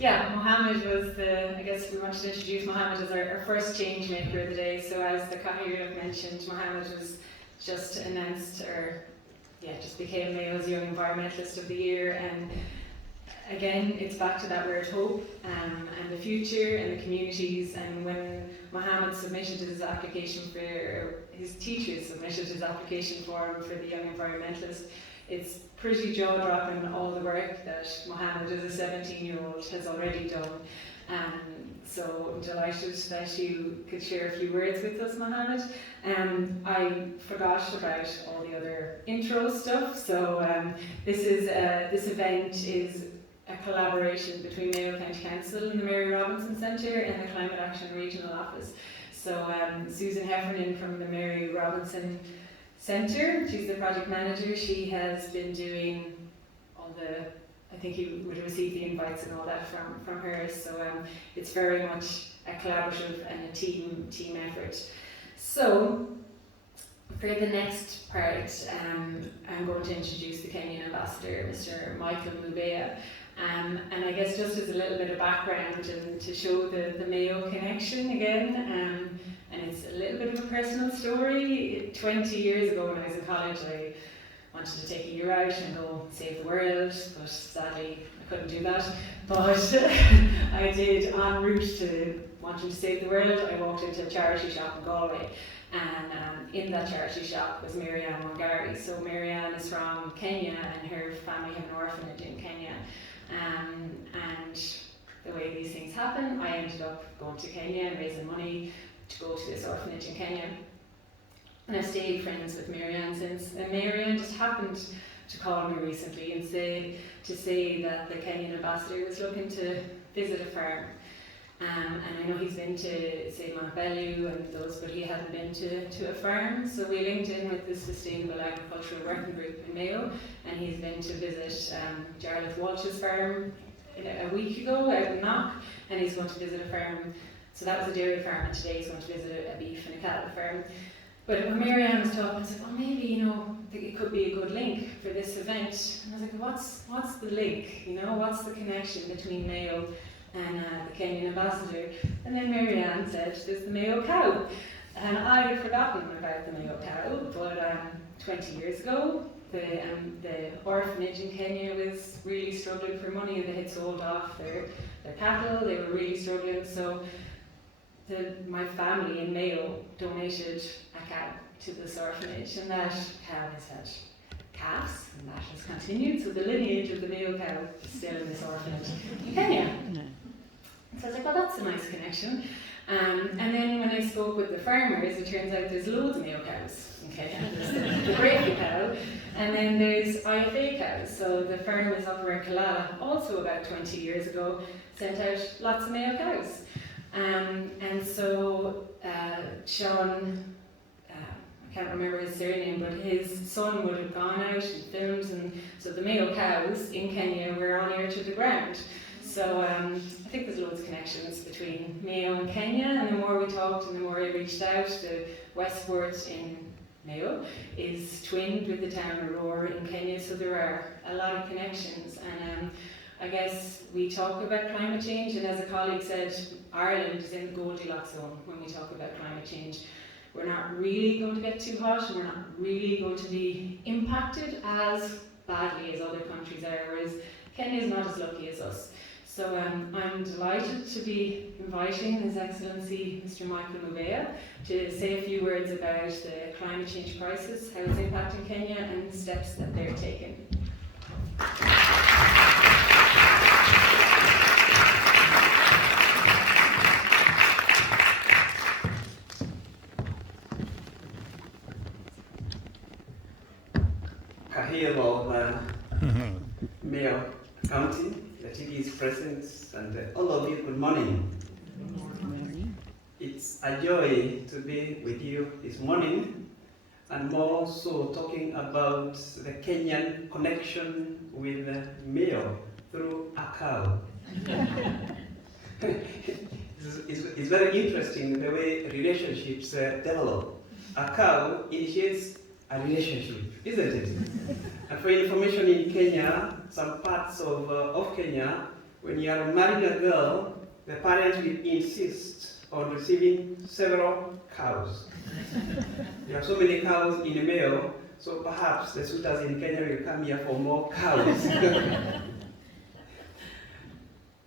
Yeah, Mohammed was I guess we wanted to introduce Mohammed as our first change maker of the day. So as the Kahir mentioned, Mohammed was just announced, just became Mayo's Young Environmentalist of the Year. And again, it's back to that word hope and the future and the communities. And when Mohammed submitted his application his teachers submitted his application form for the Young Environmentalist, it's pretty jaw-dropping all the work that Mohammed as a 17-year-old has already done. So I'm delighted that you could share a few words with us, Mohammed. I forgot about all the other intro stuff. So this event is a collaboration between Mayo County Council and the Mary Robinson Centre and the Climate Action Regional Office. So Susan Heffernan from the Mary Robinson Centre, she's the project manager. She has been doing all I think you would have received the invites and all that from her. So it's very much a collaborative and a team effort. So for the next part, I'm going to introduce the Kenyan ambassador, Mr. Michael Mubea. And I guess just as a little bit of background and to show the Mayo connection again, and it's a little bit of a personal story. 20 years ago when I was in college, I wanted to take a year out and go save the world, but sadly I couldn't do that. But I did, en route to wanting to save the world, I walked into a charity shop in Galway, and in that charity shop was Marianne Wangari. So Marianne is from Kenya and her family have an orphanage in Kenya. And the way these things happen, I ended up going to Kenya and raising money to go to this orphanage in Kenya. And I've stayed friends with Marianne since. And Marianne just happened to call me recently and say that the Kenyan ambassador was looking to visit a farm. And I know he's been to, say, Montbellew and those, but he hadn't been to a farm. So we linked in with the Sustainable Agricultural Working Group in Mayo, and he's been to visit Jarlath Walsh's farm a week ago out in Knock, and he's going to visit a farm. So that was a dairy farm, and today he's going to visit a beef and a cattle farm. But when Marianne was talking, I said, well, maybe, it could be a good link for this event. And I was like, what's the link? What's the connection between Mayo and the Kenyan ambassador? And then Marianne said, there's the Mayo cow. And I had forgotten about the Mayo cow, but 20 years ago, the orphanage in Kenya was really struggling for money, and they had sold off their cattle. They were really struggling, so my family in Mayo donated a cow to this orphanage, and that cow has had calves, and that has continued. So the lineage of the Mayo cow is still in this orphanage in Kenya. So I was like, well, that's a nice connection. And then when I spoke with the farmers, it turns out there's loads of Mayo cows in Kenya. There's the Reafforestation cow, and then there's IFA cows. So the farmers up around Kalala, also about 20 years ago, sent out lots of Mayo cows. And so Sean, I can't remember his surname, but his son would have gone out and filmed, and so the Mayo cows in Kenya were on ear to the ground. So I think there's loads of connections between Mayo and Kenya, and the more we talked and the more I reached out, the Westport in Mayo is twinned with the town of Aurora in Kenya, so there are a lot of connections. And I guess we talk about climate change, and as a colleague said, Ireland is in the Goldilocks zone when we talk about climate change. We're not really going to get too hot, and we're not really going to be impacted as badly as other countries are, whereas Kenya is not as lucky as us. So I'm delighted to be inviting His Excellency Mr. Michael Mubea to say a few words about the climate change crisis, how it's impacting Kenya, and the steps that they're taking. Kahir of Mayo County, the TD's presence, and all of you, good morning. It's a joy to be with you this morning, and more so talking about the Kenyan connection with Mayo through a cow. It's very interesting the way relationships develop. A cow initiates a relationship, isn't it? And for information, in Kenya, some parts of Kenya, when you are marrying a girl, the parents will insist on receiving several cows. There are so many cows in Mayo, so perhaps the suitors in Kenya will come here for more cows.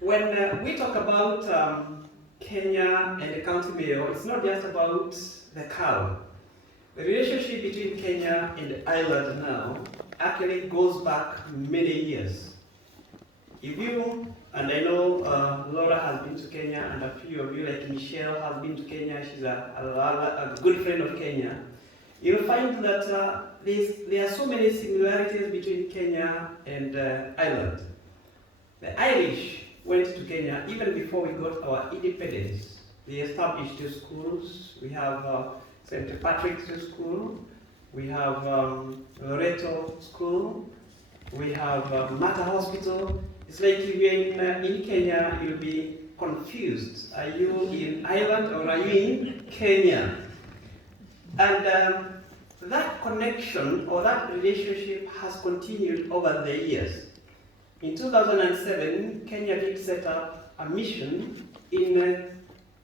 When we talk about Kenya and the county Mayo, it's not just about the cow. The relationship between Kenya and the island now actually goes back many years. If you, and I know Laura has been to Kenya, and a few of you, like Michelle, has been to Kenya, she's a good friend of Kenya, you'll find that there are so many similarities between Kenya and Ireland. The Irish went to Kenya even before we got our independence. They established schools. We have St. Patrick's School, we have Loreto School, we have Mater Hospital. It's like if you're in Kenya, you'll be confused. Are you in Ireland or are you in Kenya? And that connection or that relationship has continued over the years. In 2007, Kenya did set up a mission in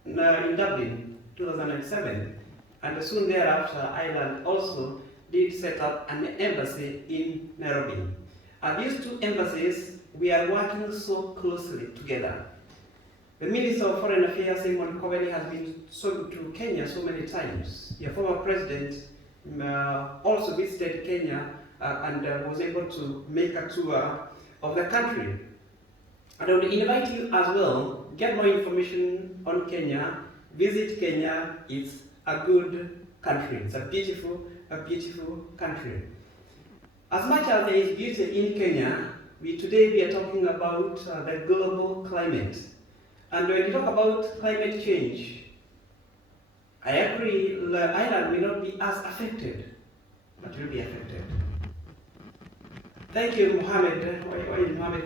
Dublin, 2007. And soon thereafter, Ireland also did set up an embassy in Nairobi. And these two embassies, we are working so closely together. The Minister of Foreign Affairs, Simon Coveney, has been to Kenya so many times. Your former president also visited Kenya and was able to make a tour of the country. And I would invite you as well, get more information on Kenya, visit Kenya. It's a good country. It's a beautiful country. As much as there is beauty in Kenya, today we are talking about the global climate. And when we talk about climate change, I agree, Ireland will not be as affected, but will be affected. Thank you, Mohammed.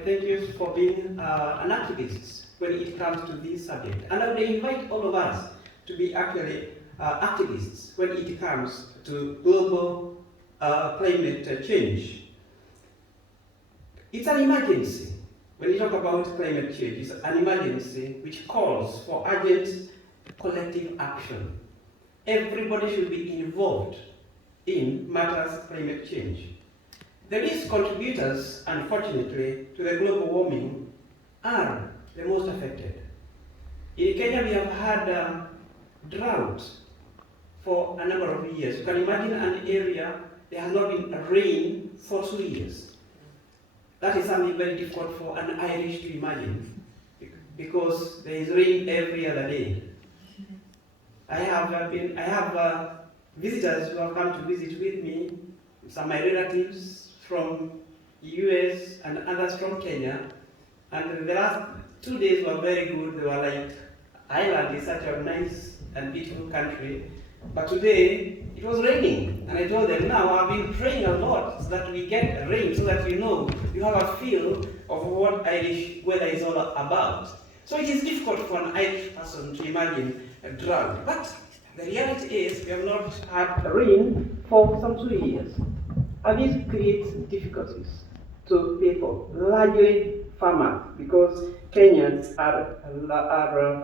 Thank you for being an activist when it comes to this subject. And I would invite all of us to be actually activists when it comes to global climate change. It's an emergency. When you talk about climate change, it's an emergency which calls for urgent collective action. Everybody should be involved in matters of climate change. The least contributors, unfortunately, to the global warming are the most affected. In Kenya, we have had drought for a number of years. You can imagine an area there has not been rain for 2 years. That is something very difficult for an Irish to imagine, because there is rain every other day. I have visitors who have come to visit with me, some of my relatives from US and others from Kenya, and the last 2 days were very good. They were like, Ireland is such a nice and beautiful country, but today it was raining. And I told them, now I've been praying a lot so that we get rain, so that you have a feel of what Irish weather is all about. So it is difficult for an Irish person to imagine a drought. But the reality is we have not had rain for some 2 years. And this creates difficulties to people, largely farmers, because Kenyans are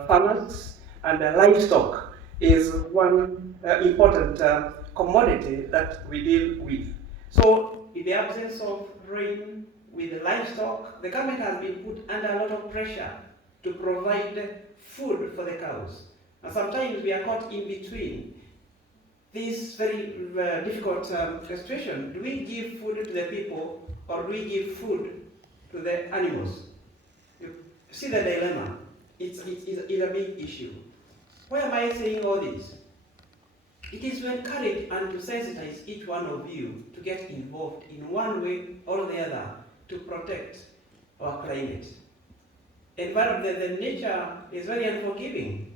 farmers, and livestock is one important commodity that we deal with. So in the absence of rain with the livestock, the government has been put under a lot of pressure to provide food for the cows. And sometimes we are caught in between this very difficult situation. Do we give food to the people, or do we give food to the animals? You see the dilemma. It's a big issue. Why am I saying all this? It is to encourage and to sensitize each one of you to get involved in one way or the other to protect our climate. The nature is very unforgiving.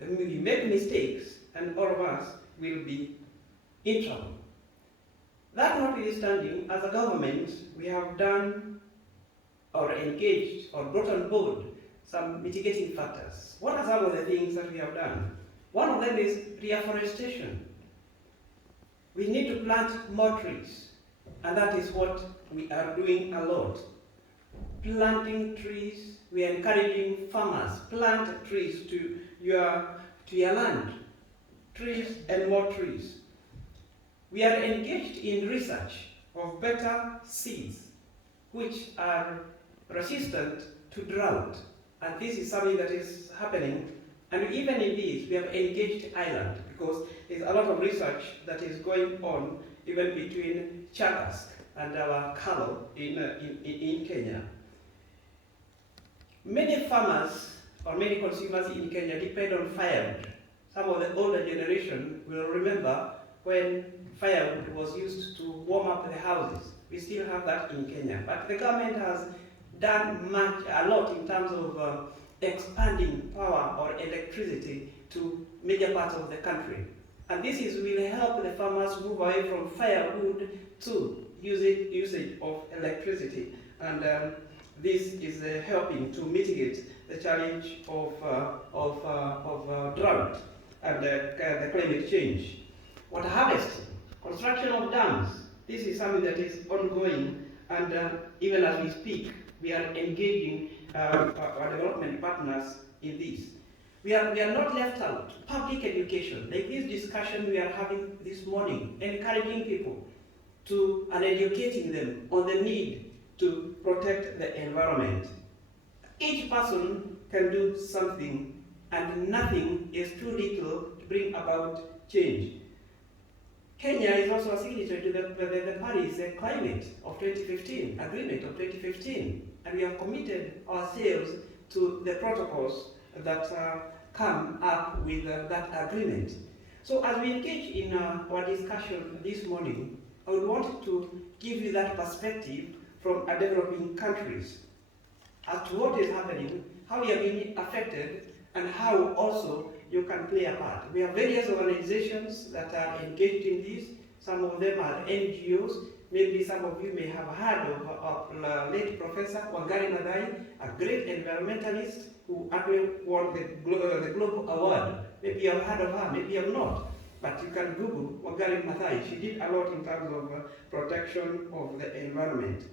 We make mistakes, and all of us will be in trouble. That notwithstanding, as a government, we have done or engaged or brought on board some mitigating factors. What are some of the things that we have done? One of them is reafforestation. We need to plant more trees, and that is what we are doing a lot. Planting trees, we are encouraging farmers, plant trees to your land, trees and more trees. We are engaged in research of better seeds which are resistant to drought. And this is something that is happening. And even in this, we have engaged Ireland because there's a lot of research that is going on even between Chagask and our Kalo in Kenya. Many farmers or many consumers in Kenya depend on firewood. Some of the older generation will remember when firewood was used to warm up the houses. We still have that in Kenya. But the government has done a lot in terms of expanding power or electricity to major parts of the country. And this will help the farmers move away from firewood to usage of electricity. And this is helping to mitigate the challenge of drought and the climate change. Water harvesting, construction of dams. This is something that is ongoing, and even as we speak, we are engaging our development partners in this. We are not left out. Public education, like this discussion we are having this morning, encouraging people to and educating them on the need to protect the environment. Each person can do something, and nothing is too little to bring about change. Kenya is also a signatory to the Paris Climate of 2015, Agreement of 2015, and we have committed ourselves to the protocols that come up with that agreement. So as we engage in our discussion this morning, I would want to give you that perspective from a developing countries as to what is happening, how we are being affected, and how also you can play a part. We have various organizations that are engaged in this. Some of them are NGOs. Maybe some of you may have heard of late Professor Wangari Maathai, a great environmentalist who actually won the Global Award. Maybe you have heard of her, maybe you have not. But you can Google Wangari Maathai. She did a lot in terms of protection of the environment.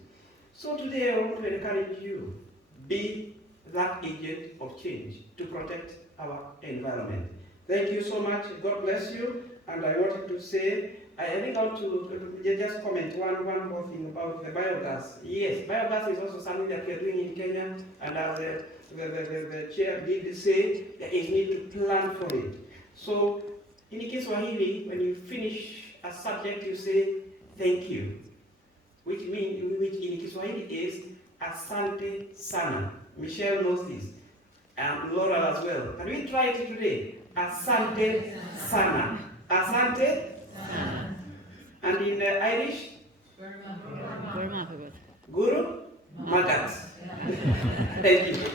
So today I want to encourage you, be that agent of change to protect our environment. Thank you so much. God bless you. And I wanted to say, I think I want to just comment one more thing about the biogas. Yes, biogas is also something that we are doing in Kenya, and as the chair did say, there is need to plan for it. So in Kiswahili, when you finish a subject, you say thank you, which in Kiswahili is asante sana. Michelle knows this, and Laura as well. Can we try it today? Asante sana. Asante sana. And in Irish? Guru Magat. Thank you.